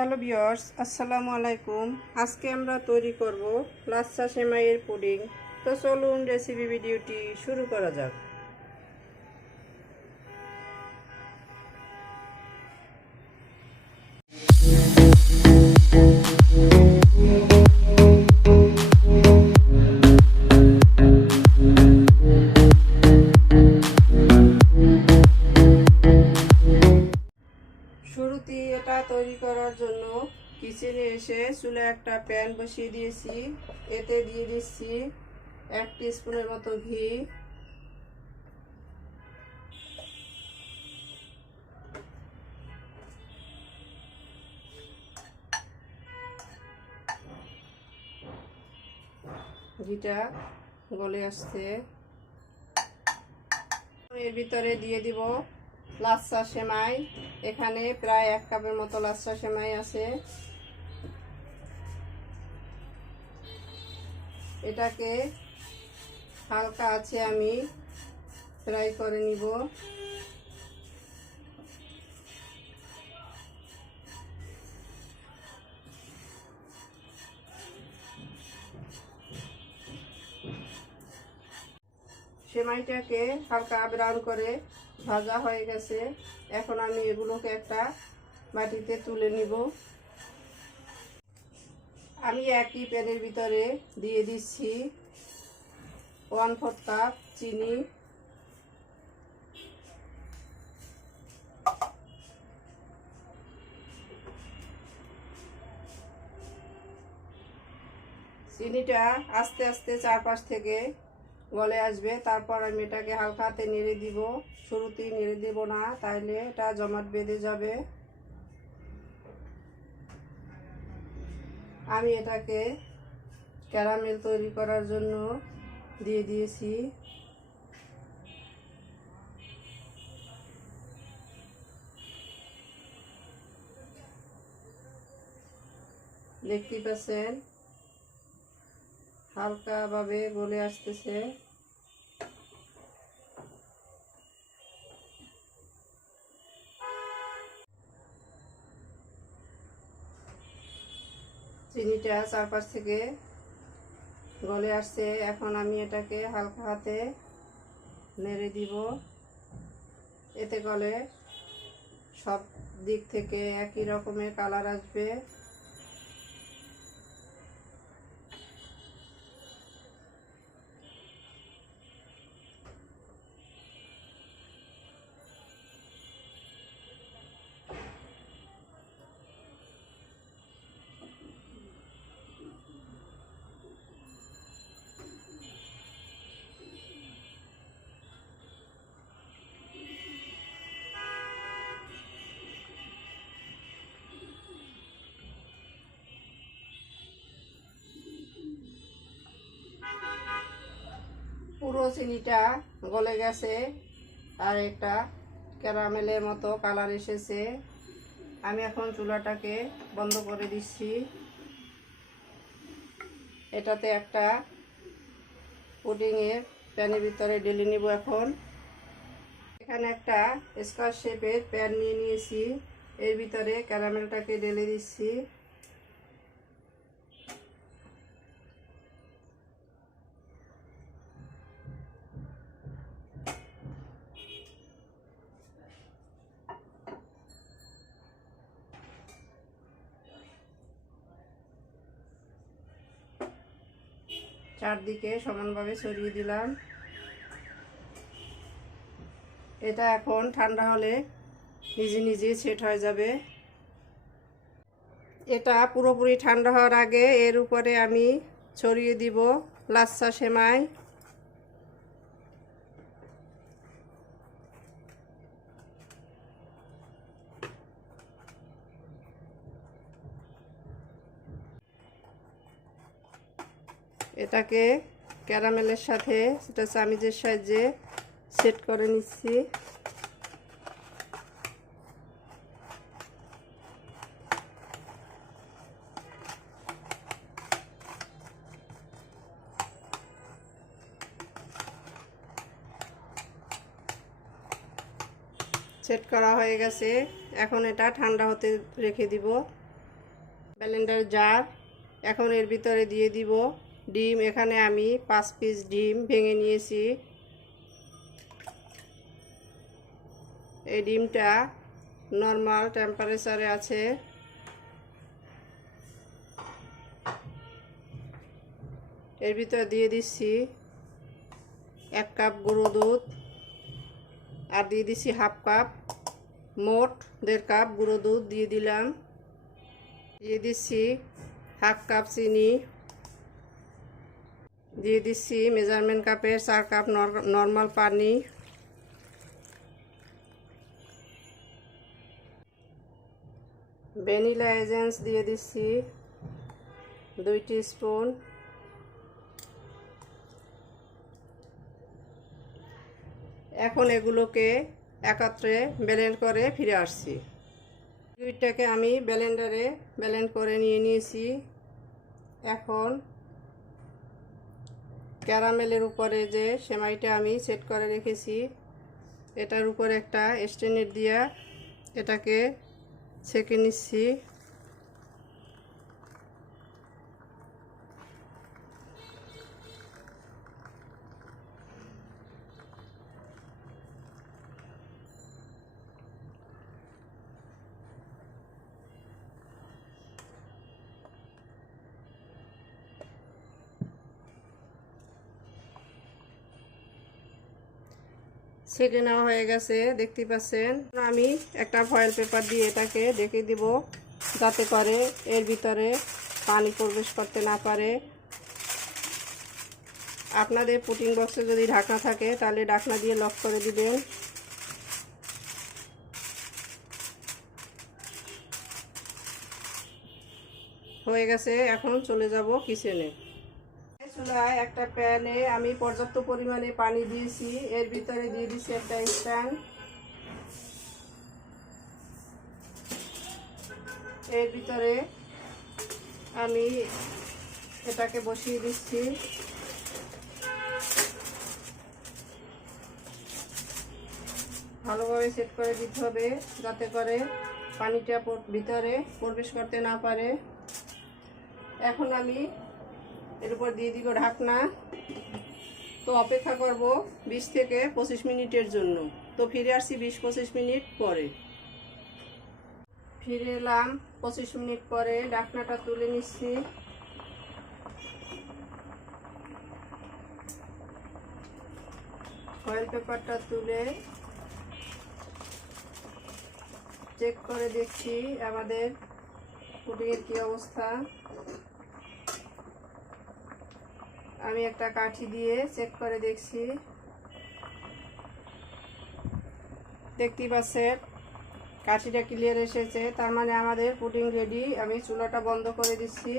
Hello বিয়ার্স আসসালামু আলাইকুম। আজকে আমরা তৈরি করব লাচ্ছা সেমাইয়ের পুডিং। তো চলুন রেসিপি ভিডিওটি শুরু করা যাক। চুলে একটা প্যান বসিয়ে দিয়েছি। এতে দিয়ে দিচ্ছি এক স্পুনের মতো ঘি। ঘিটা গলে আসছে। এর ভিতরে দিয়ে দিব লাচ্ছা সেমাই। এখানে প্রায় এক কাপের মতো লাচ্ছা সেমাই আছে। এটাকে হালকা আছে আমি ফ্রাই করে নিব। সেমাইটাকে হালকা ব্রাউন করে ভাজা হয়ে গেছে। এখন আমি এগুলোকে একটা বাটিতে তুলে নিব। আমি একই প্যানের ভিতরে দিয়ে দিচ্ছি ওয়ান ফোর কাপ চিনি। চিনিটা আস্তে আস্তে চারপাশ থেকে গলে আসবে। তারপর আমি এটাকে হালকা হাতে নেড়ে দিব। শুরুতেই নেড়ে দিব না, তাইলে এটা জমাট বেঁধে যাবে। আমি এটাকে ক্যারামেল তৈরি করার জন্য দিয়ে দিয়েছি। দেখতে পাচ্ছেন? হালকাভাবে গলে আসতেছে। চিনিটা চারপাশ থেকে গলে আসছে। এখন আমি এটাকে হালকা হাতে নেড়ে দিব। এতে গলে সব দিক থেকে একই রকমের কালার আসবে। পুরো চিনিটা গলে গেছে আর একটা ক্যারামেলের মতো কালার এসেছে। আমি এখন চুলাটাকে বন্ধ করে দিচ্ছি। এটাতে একটা পুডিংয়ের প্যানের ভিতরে ঢেলে নিব এখন। এখানে একটা স্কোয়ার শেপের প্যান নিয়ে নিয়েছি। এর ভিতরে ক্যারামেলটাকে ঢেলে দিচ্ছি। চারদিকে সমানভাবে ছড়িয়ে দিলাম। এটা এখন ঠান্ডা হলে নিজে নিজে সেট হয়ে যাবে। এটা পুরোপুরি ঠান্ডা হওয়ার আগে এর উপরে আমি ছড়িয়ে দিব লাচ্ছা সেমাই। এটাকে ক্যারামেলের সাথে, সেটা চামিজের সাহায্যে সেট করে নিচ্ছি। সেট করা হয়ে গেছে। এখন এটা ঠান্ডা হতে রেখে দিব। ব্লেন্ডার জার এখন এর ভিতরে দিয়ে দিব। ডিম, এখানে আমি পাঁচ পিস ডিম ভেঙে নিয়েছি। এই ডিমটা নর্মাল টেম্পারেচারে আছে। এর ভিতরে দিয়ে দিচ্ছি এক কাপ গুঁড়ো দুধ আর দিয়ে দিচ্ছি হাফ কাপ মোট দেড় কাপ গুঁড়ো দুধ দিয়ে দিলাম। দিয়ে দিচ্ছি হাফ কাপ চিনি। দিয়ে দিচ্ছি মেজারমেন্ট কাপের চার কাপ নর্মাল পানি। ভ্যানিলা এজেন্স দিয়ে দিচ্ছি দুই স্পুন এখন এগুলোকে একত্রে ব্লেন্ড করে ফিরে আসছি। দুইটাকে আমি ব্যালেন্ডারে ব্লেন্ড করে নিয়ে নিয়েছি। এখন ক্যারামেলের উপরে যে সেমাইটা আমি সেট করে রেখেছি, এটার উপর একটা স্টেনের দিয়া এটাকে ছেঁকে নিচ্ছি। ছেঁকে নেওয়া হয়ে গেছে দেখতে পাচ্ছেন। আমি একটা ফয়েল পেপার দিয়ে এটাকে ডেকে দিব, যাতে করে এর ভিতরে পানি প্রবেশ করতে না পারে। আপনাদের পুটিং বক্সে যদি ঢাকনা থাকে, তাহলে ঢাকনা দিয়ে লক করে দিবেন। হয়ে গেছে, এখন চলে যাব কিচেনে চুলায় একটা প্যানে আমি পর্যাপ্ত পরিমাণে পানি দিয়েছি। এর ভিতরে দিয়ে দিচ্ছি একটা স্ট্যান্ড। এর ভিতরে আমি এটাকে বসিয়ে দিচ্ছি। ভালোভাবে সেট করে দিতে হবে যাতে করে পানিটা ভিতরে প্রবেশ করতে না পারে। এখন আমি এর উপর দিয়ে দিব ঢাকনা। তো অপেক্ষা করব বিশ থেকে পঁচিশ মিনিটের জন্য। তো ফিরে আসছি বিশ পঁচিশ মিনিট পরে। ফিরে এলাম পঁচিশ মিনিট পরে, ঢাকনাটা তুলে নিচ্ছি। ফয়েল পেপারটা তুলে চেক করে দেখছি আমাদের পুডিংয়ের কি অবস্থা। আমি একটা কাঠি দিয়ে চেক করে দেখছি। দেখতেই পাচ্ছেন, কাঠিটা ক্লিয়ার এসেছে। তার মানে আমাদের পুডিং রেডি আমি চুলাটা বন্ধ করে দিচ্ছি।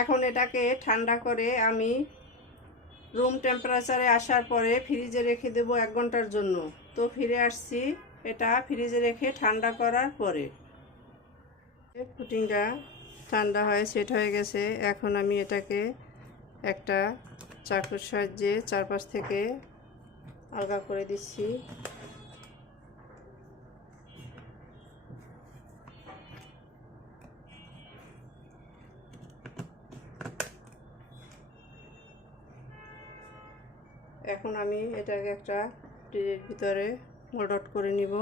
এখন এটাকে ঠান্ডা করে আমি রুম টেম্পারেচারে আসার পরে ফ্রিজে রেখে দেব এক ঘণ্টার জন্য। তো ফিরে আসছি এটা ফ্রিজে রেখে ঠান্ডা করার পরে। পুটিংটা ঠান্ডা হয়ে সেট হয়ে গেছে। এখন আমি এটাকে একটা চাকুর সাহায্যে চারপাশ থেকে আলগা করে দিচ্ছি। এখন আমি এটাকে একটা ভিতরে মোল্ড আউট করে নিব।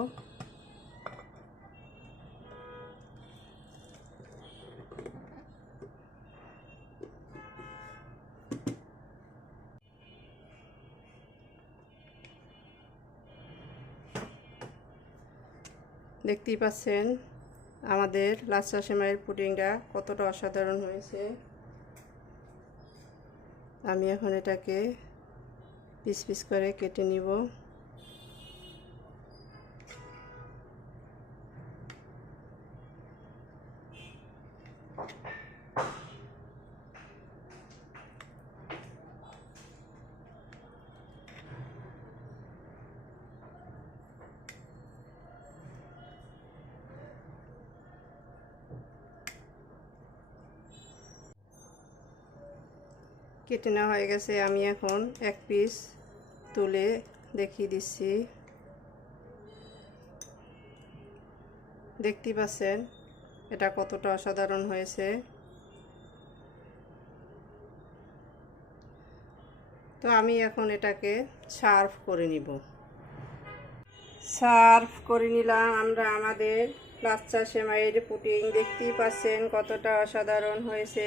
দেখতেই পাচ্ছেন আমাদের লাচ্চা সেমাইয়ের পুডিংটা কতটা অসাধারণ হয়েছে। আমি এখন এটাকে পিস পিস করে কেটে নিব। কেটে নেওয়া হয়ে গেছে, আমি এখন এক পিস তুলে দেখিয়ে দিচ্ছি। দেখতেই পাচ্ছেন এটা কতটা অসাধারণ হয়েছে। তো আমি এখন এটাকে সার্ভ করে নিব। সার্ভ করে নিলাম আমরা আমাদের লাচ্চা সেমাইয়ের পুটিং। দেখতেই পাচ্ছেন কতটা অসাধারণ হয়েছে।